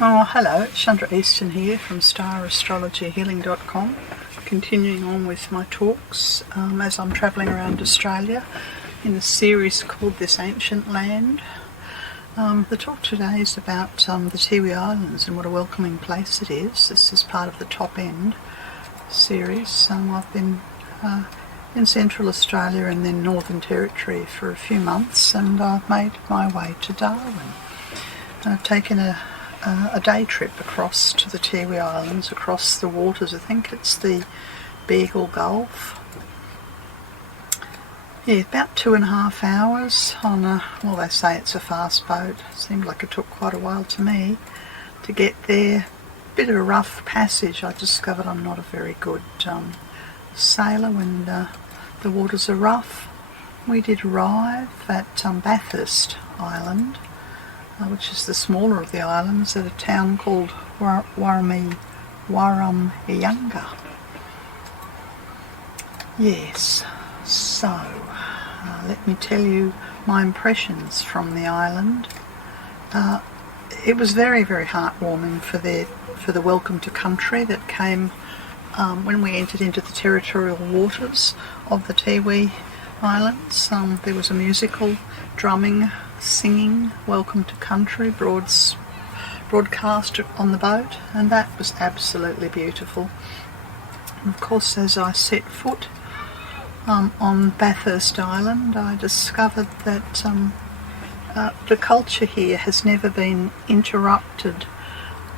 Oh, hello, Chandra Easton here from StarAstrologyHealing.com, continuing on with my talks as I'm travelling around Australia in a series called This Ancient Land. The talk today is about the Tiwi Islands and what a welcoming place it is. This is part of the Top End series. I've been in Central Australia and then Northern Territory for a few months, and I've made my way to Darwin. I've taken a day trip across to the Tiwi Islands, across the waters. I think it's the Beagle Gulf. Yeah, about 2.5 hours on a, well, they say it's a fast boat. Seemed like it took quite a while to me to get there. Bit of a rough passage. I discovered I'm not a very good sailor when the waters are rough. We did arrive at Bathurst Island, which is the smaller of the islands, at a town called Warumiyanga. Yes, so let me tell you my impressions from the island. It was very, very heartwarming for the welcome to country that came when we entered into the territorial waters of the Tiwi Islands. There was a musical, drumming, singing, welcome to country, broadcast on the boat, and that was absolutely beautiful. And of course, as I set foot on Bathurst Island, I discovered that the culture here has never been interrupted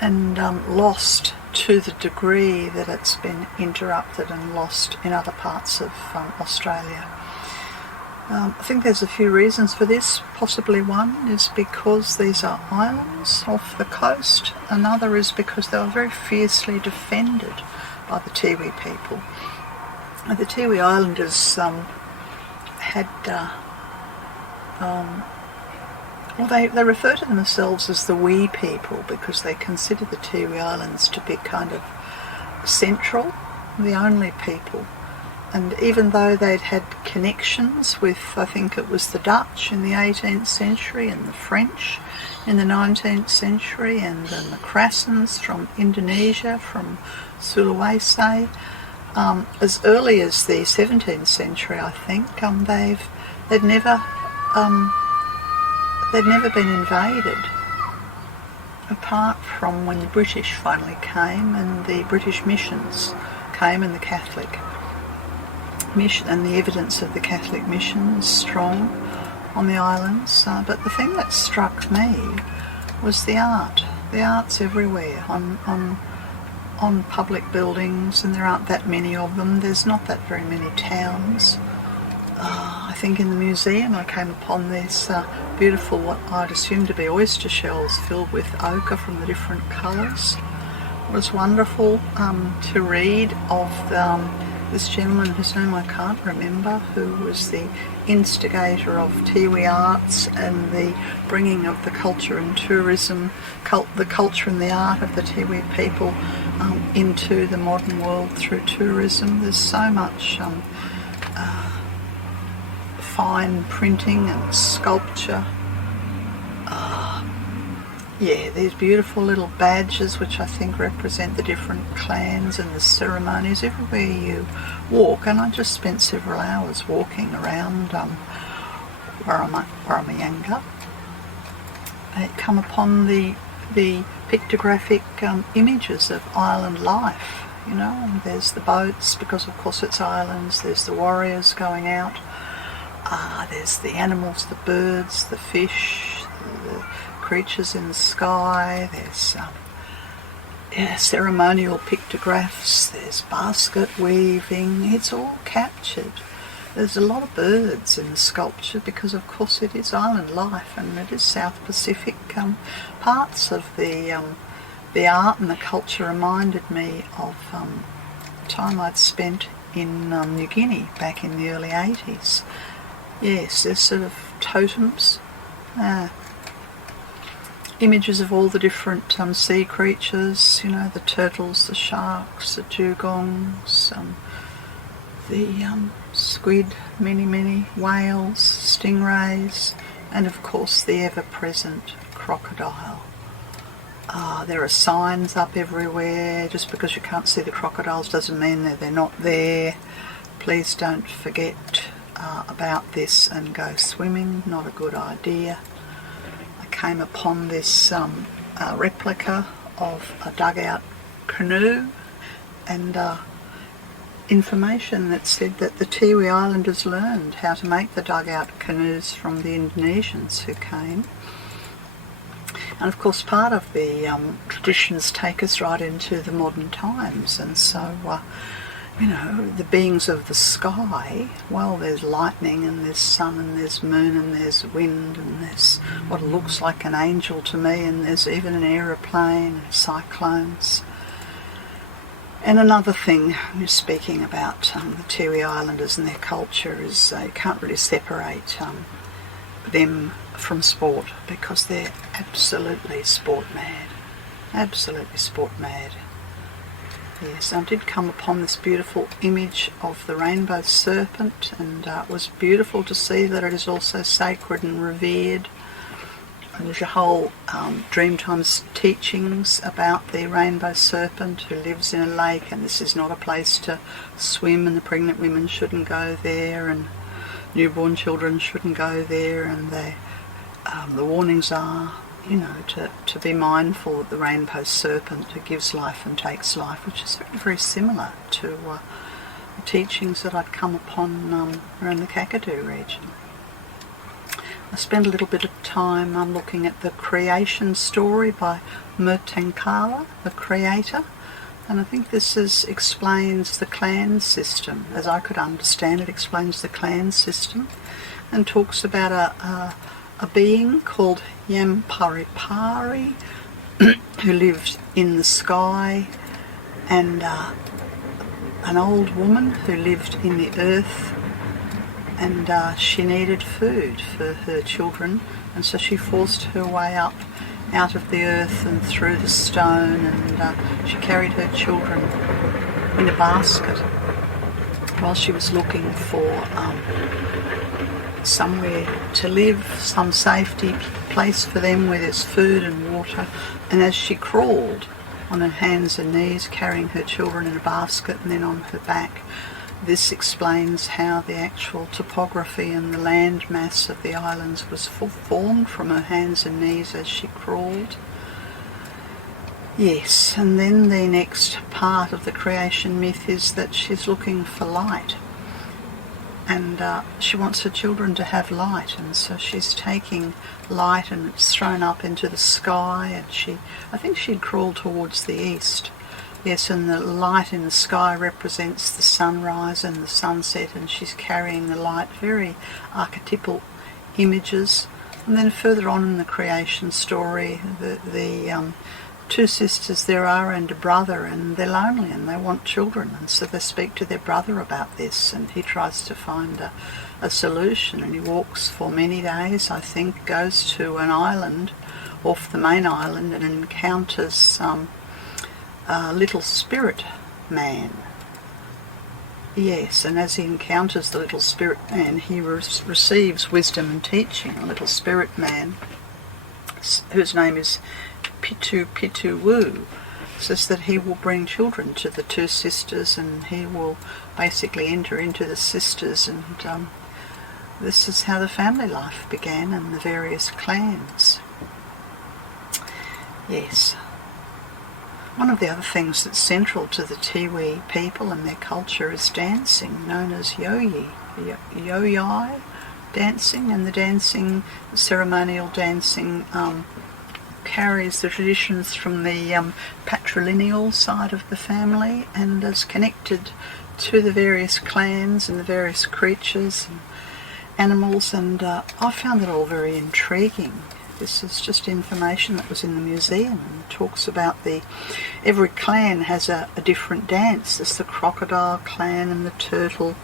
and lost to the degree that it's been interrupted and lost in other parts of Australia. I think there's a few reasons for this. Possibly one is because these are islands off the coast. Another is because they were very fiercely defended by the Tiwi people. The Tiwi Islanders had, they refer to themselves as the wee people because they consider the Tiwi Islands to be kind of central, the only people. And even though they'd had connections with, I think it was the Dutch in the 18th century and the French in the 19th century and the Macrassans from Indonesia, from Sulawesi, as early as the 17th century, I think, they'd never been invaded, apart from when the British finally came and the British missions came and the Catholic mission, and the evidence of the Catholic mission is strong on the islands. But the thing that struck me was the art. The art's everywhere on public buildings, and there aren't that many of them. There's not that very many towns. I think in the museum I came upon this beautiful, what I'd assume to be oyster shells filled with ochre from the different colours. It was wonderful to read of this gentleman whose name I can't remember, who was the instigator of Tiwi Arts and the bringing of the culture and tourism, the culture and the art of the Tiwi people into the modern world through tourism. There's so much fine printing and sculpture. Yeah, these beautiful little badges which I think represent the different clans and the ceremonies everywhere you walk, and I just spent several hours walking around Warumiyanga. I come upon the pictographic images of island life, you know, and there's the boats because of course it's islands, there's the warriors going out, there's the animals, the birds, the fish, the creatures in the sky, there's ceremonial pictographs, there's basket weaving, it's all captured. There's a lot of birds in the sculpture because of course it is island life and it is South Pacific. Parts of the art and the culture reminded me of time I'd spent in New Guinea back in the early 80s. Yes, there's sort of totems, images of all the different sea creatures, you know, the turtles, the sharks, the dugongs, the squid, many whales, stingrays, and of course the ever-present crocodile. There are signs up everywhere. Just because you can't see the crocodiles doesn't mean that they're not there. Please don't forget about this and go swimming. Not a good idea. I came upon this replica of a dugout canoe, and information that said that the Tiwi Islanders learned how to make the dugout canoes from the Indonesians who came. And of course part of the traditions take us right into the modern times, and so you know, the beings of the sky, well, there's lightning and there's sun and there's moon and there's wind and there's what looks like an angel to me, and there's even an aeroplane and cyclones. And another thing, speaking about the Tiwi Islanders and their culture, is you can't really separate them from sport, because they're absolutely sport mad. Absolutely sport mad. Yes, I did come upon this beautiful image of the rainbow serpent, and it was beautiful to see that it is also sacred and revered. And there's a whole Dreamtime's teachings about the rainbow serpent who lives in a lake, and this is not a place to swim, and the pregnant women shouldn't go there, and newborn children shouldn't go there, and the warnings are, you know, to be mindful of the rainbow serpent who gives life and takes life, which is very, very similar to the teachings that I'd come upon around the Kakadu region. I spent a little bit of time looking at the creation story by Murtankala, the creator, and I think this explains the clan system. As I could understand it, explains the clan system, and talks about a being called Yamparipari who lived in the sky, and an old woman who lived in the earth, and she needed food for her children, and so she forced her way up out of the earth and through the stone, and she carried her children in a basket while she was looking for somewhere to live, some safety place for them where there's food and water. And as she crawled on her hands and knees, carrying her children in a basket and then on her back, this explains how the actual topography and the land mass of the islands was formed from her hands and knees as she crawled. Yes, and then the next part of the creation myth is that she's looking for light, and she wants her children to have light, and so she's taking light and it's thrown up into the sky, and I think she'd crawled towards the east. Yes, and the light in the sky represents the sunrise and the sunset, and she's carrying the light, very archetypal images. And then further on in the creation story, the two sisters there are and a brother, and they're lonely and they want children, and so they speak to their brother about this, and he tries to find a solution, and he walks for many days, I think, goes to an island off the main island and encounters a little spirit man. Yes, and as he encounters the little spirit man, he receives wisdom and teaching. A little spirit man, whose name is Pitu Pitu Wu, says that he will bring children to the two sisters, and he will basically enter into the sisters, and this is how the family life began and the various clans. Yes. One of the other things that's central to the Tiwi people and their culture is dancing, known as yoyi dancing, and the ceremonial dancing carries the traditions from the patrilineal side of the family, and is connected to the various clans and the various creatures and animals, and I found it all very intriguing. This is just information that was in the museum, and talks about every clan has a different dance. There's the crocodile clan and the turtle,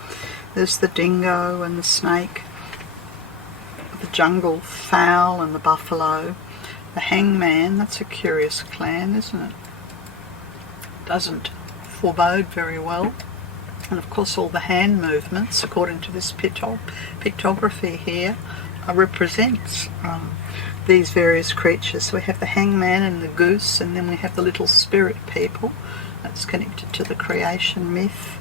there's the dingo and the snake, the jungle fowl and the buffalo, the hangman. That's a curious clan, isn't it? Doesn't forebode very well. And of course all the hand movements, according to this pictography here, represents these various creatures. So we have the hangman and the goose, and then we have the little spirit people. That's connected to the creation myth.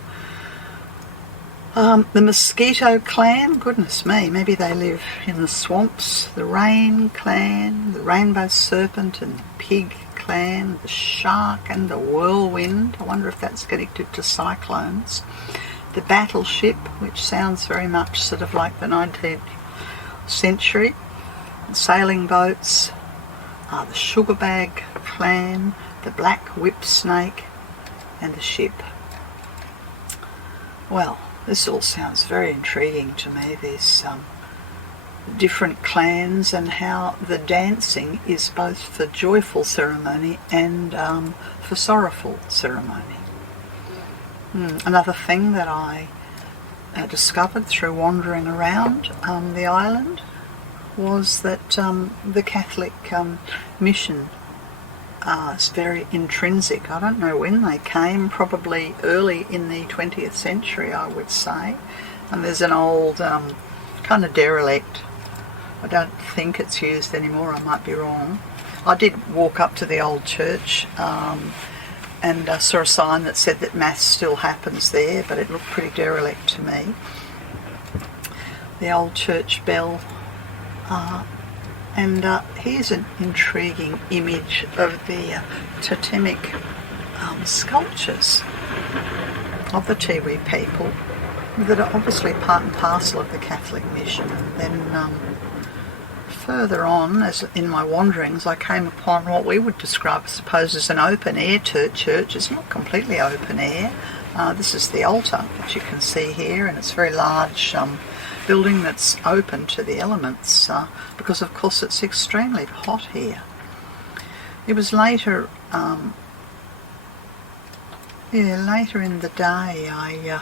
The mosquito clan, goodness me, maybe they live in the swamps. The rain clan, the rainbow serpent and the pig clan, the shark and the whirlwind. I wonder if that's connected to cyclones. The battleship, which sounds very much sort of like the 19th century. Sailing boats, the sugar bag clan, the black whip snake, and the ship. Well, this all sounds very intriguing to me, these different clans, and how the dancing is both for joyful ceremony and for sorrowful ceremony. Another thing that I discovered through wandering around the island was that the Catholic mission is very intrinsic. I don't know when they came, probably early in the 20th century, I would say. And there's an old kind of derelict. I don't think it's used anymore, I might be wrong. I did walk up to the old church and saw a sign that said that Mass still happens there, but it looked pretty derelict to me. The old church bell. And here's an intriguing image of the totemic sculptures of the Tiwi people that are obviously part and parcel of the Catholic mission. And then further on, as in my wanderings, I came upon what we would describe, I suppose, as an open-air church. It's not completely open air. This is the altar that you can see here, and it's a very large building that's open to the elements because of course it's extremely hot here. It was later later in the day I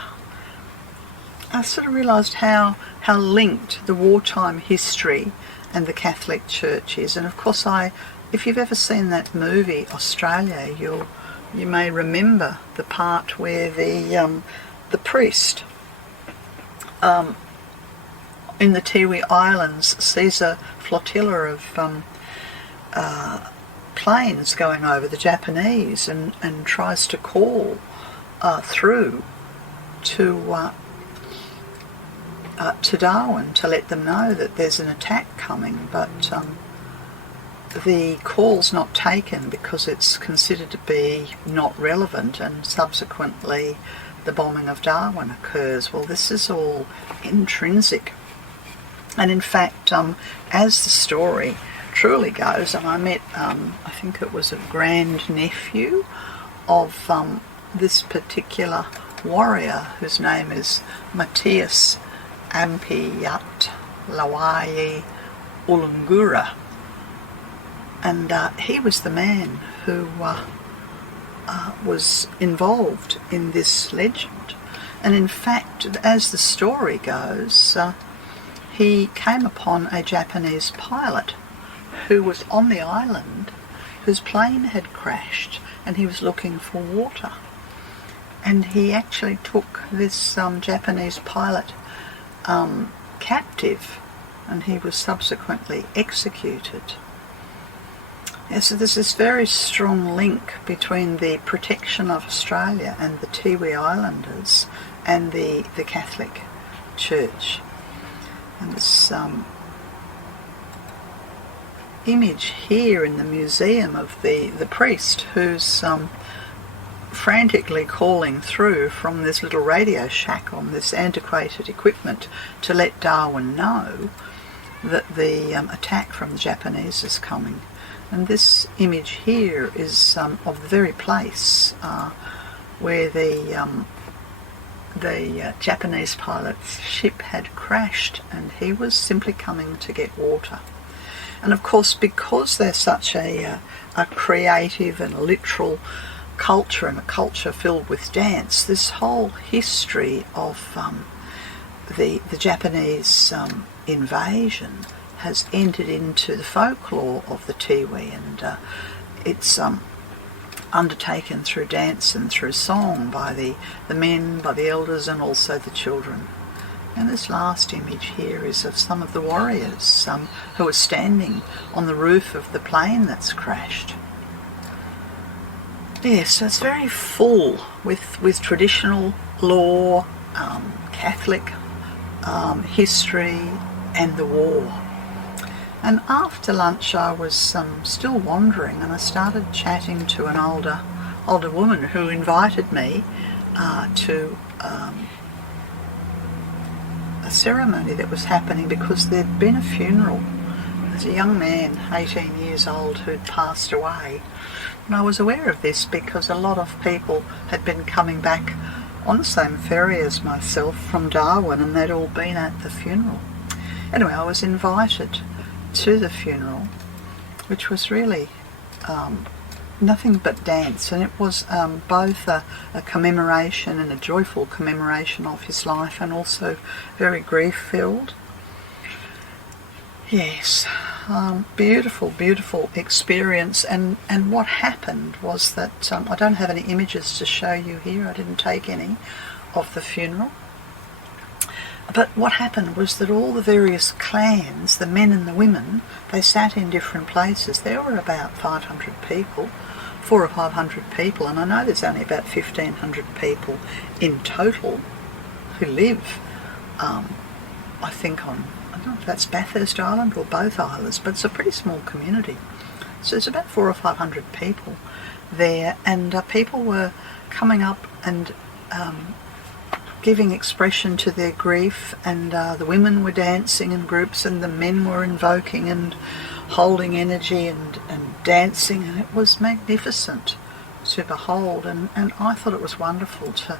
sort of realised how linked the wartime history and the Catholic Church is. And of course, if you've ever seen that movie Australia, you may remember the part where the priest in the Tiwi Islands sees a flotilla of planes going over the Japanese and tries to call through to Darwin to let them know that there's an attack coming, but the call's not taken because it's considered to be not relevant, and subsequently the bombing of Darwin occurs. Well, this is all intrinsic. And in fact, as the story truly goes, and I met, I think it was a grand nephew of this particular warrior, whose name is Matthias Ampiyat Lawayi Ulungura. And he was the man who was involved in this legend. And in fact, as the story goes, he came upon a Japanese pilot who was on the island, whose plane had crashed, and he was looking for water. And he actually took this Japanese pilot captive, and he was subsequently executed. Yeah, so there's this very strong link between the protection of Australia and the Tiwi Islanders and the Catholic Church. And this image here in the museum of the priest who's frantically calling through from this little radio shack on this antiquated equipment to let Darwin know that the attack from the Japanese is coming. And this image here is of the very place where the Japanese pilot's ship had crashed, and he was simply coming to get water. And of course, because they're such a creative and literal culture, and a culture filled with dance, this whole history of the Japanese invasion has entered into the folklore of the Tiwi, and it's undertaken through dance and through song by the men, by the elders, and also the children. And this last image here is of some of the warriors who are standing on the roof of the plane that's crashed. Yes, so it's very full with traditional law, Catholic history and the war. And after lunch I was still wandering, and I started chatting to an older woman who invited me to a ceremony that was happening because there'd been a funeral. There's a young man, 18 years old, who'd passed away. And I was aware of this because a lot of people had been coming back on the same ferry as myself from Darwin, and they'd all been at the funeral. Anyway, I was invited to the funeral, which was really nothing but dance, and it was both a commemoration and a joyful commemoration of his life, and also very grief-filled. Yes, beautiful, beautiful experience. And what happened was that I don't have any images to show you here. I didn't take any of the funeral. But what happened was that all the various clans, the men and the women, they sat in different places. There were about 500 people, 400 or 500 people, and I know there's only about 1,500 people in total who live, I think on, I don't know if that's Bathurst Island or both islands, but it's a pretty small community. So there's about 400 or 500 people there, and people were coming up and giving expression to their grief, and the women were dancing in groups, and the men were invoking and holding energy and dancing, and it was magnificent to behold. And I thought it was wonderful to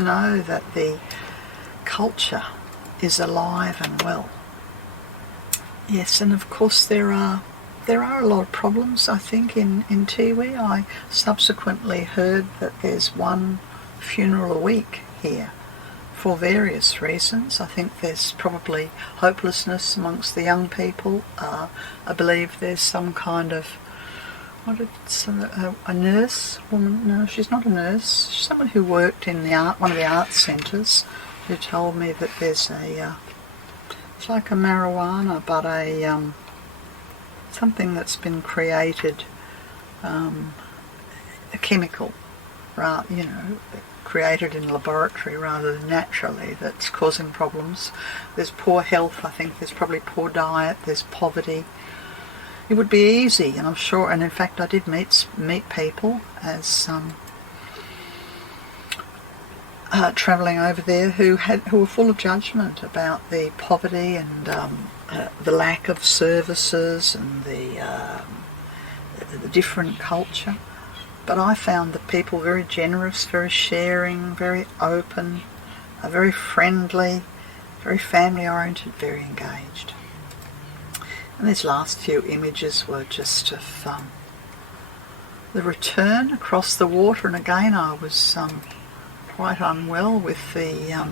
know that the culture is alive and well. Yes, and of course there are a lot of problems, I think, in Tiwi. I subsequently heard that there's one funeral a week here for various reasons. I think there's probably hopelessness amongst the young people. I believe there's some kind of, a nurse woman? No, she's not a nurse. She's someone who worked in one of the arts centres, who told me that there's it's like a marijuana, but something that's been created, a chemical, created in a laboratory rather than naturally, that's causing problems. There's poor health, I think there's probably poor diet, there's poverty. It would be easy, and I'm sure, and in fact I did meet people as travelling over there who were full of judgment about the poverty and the lack of services and the different culture. But I found the people very generous, very sharing, very open, very friendly, very family-oriented, very engaged. And these last few images were just of the return across the water. And again, I was quite unwell with the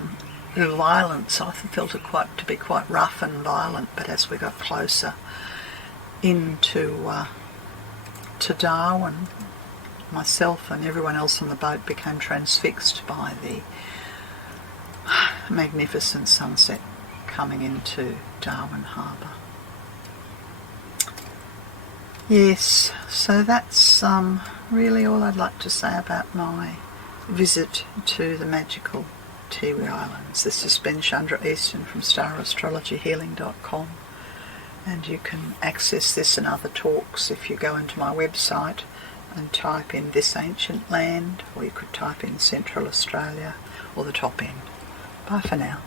violence. I felt it to be quite rough and violent. But as we got closer into to Darwin, myself and everyone else on the boat became transfixed by the magnificent sunset coming into Darwin Harbour. Yes, so that's really all I'd like to say about my visit to the magical Tiwi Islands. This has been Chandra Easton from StarAstrologyHealing.com, and you can access this and other talks if you go into my website and type in This Ancient Land, or you could type in Central Australia or the top end. Bye for now.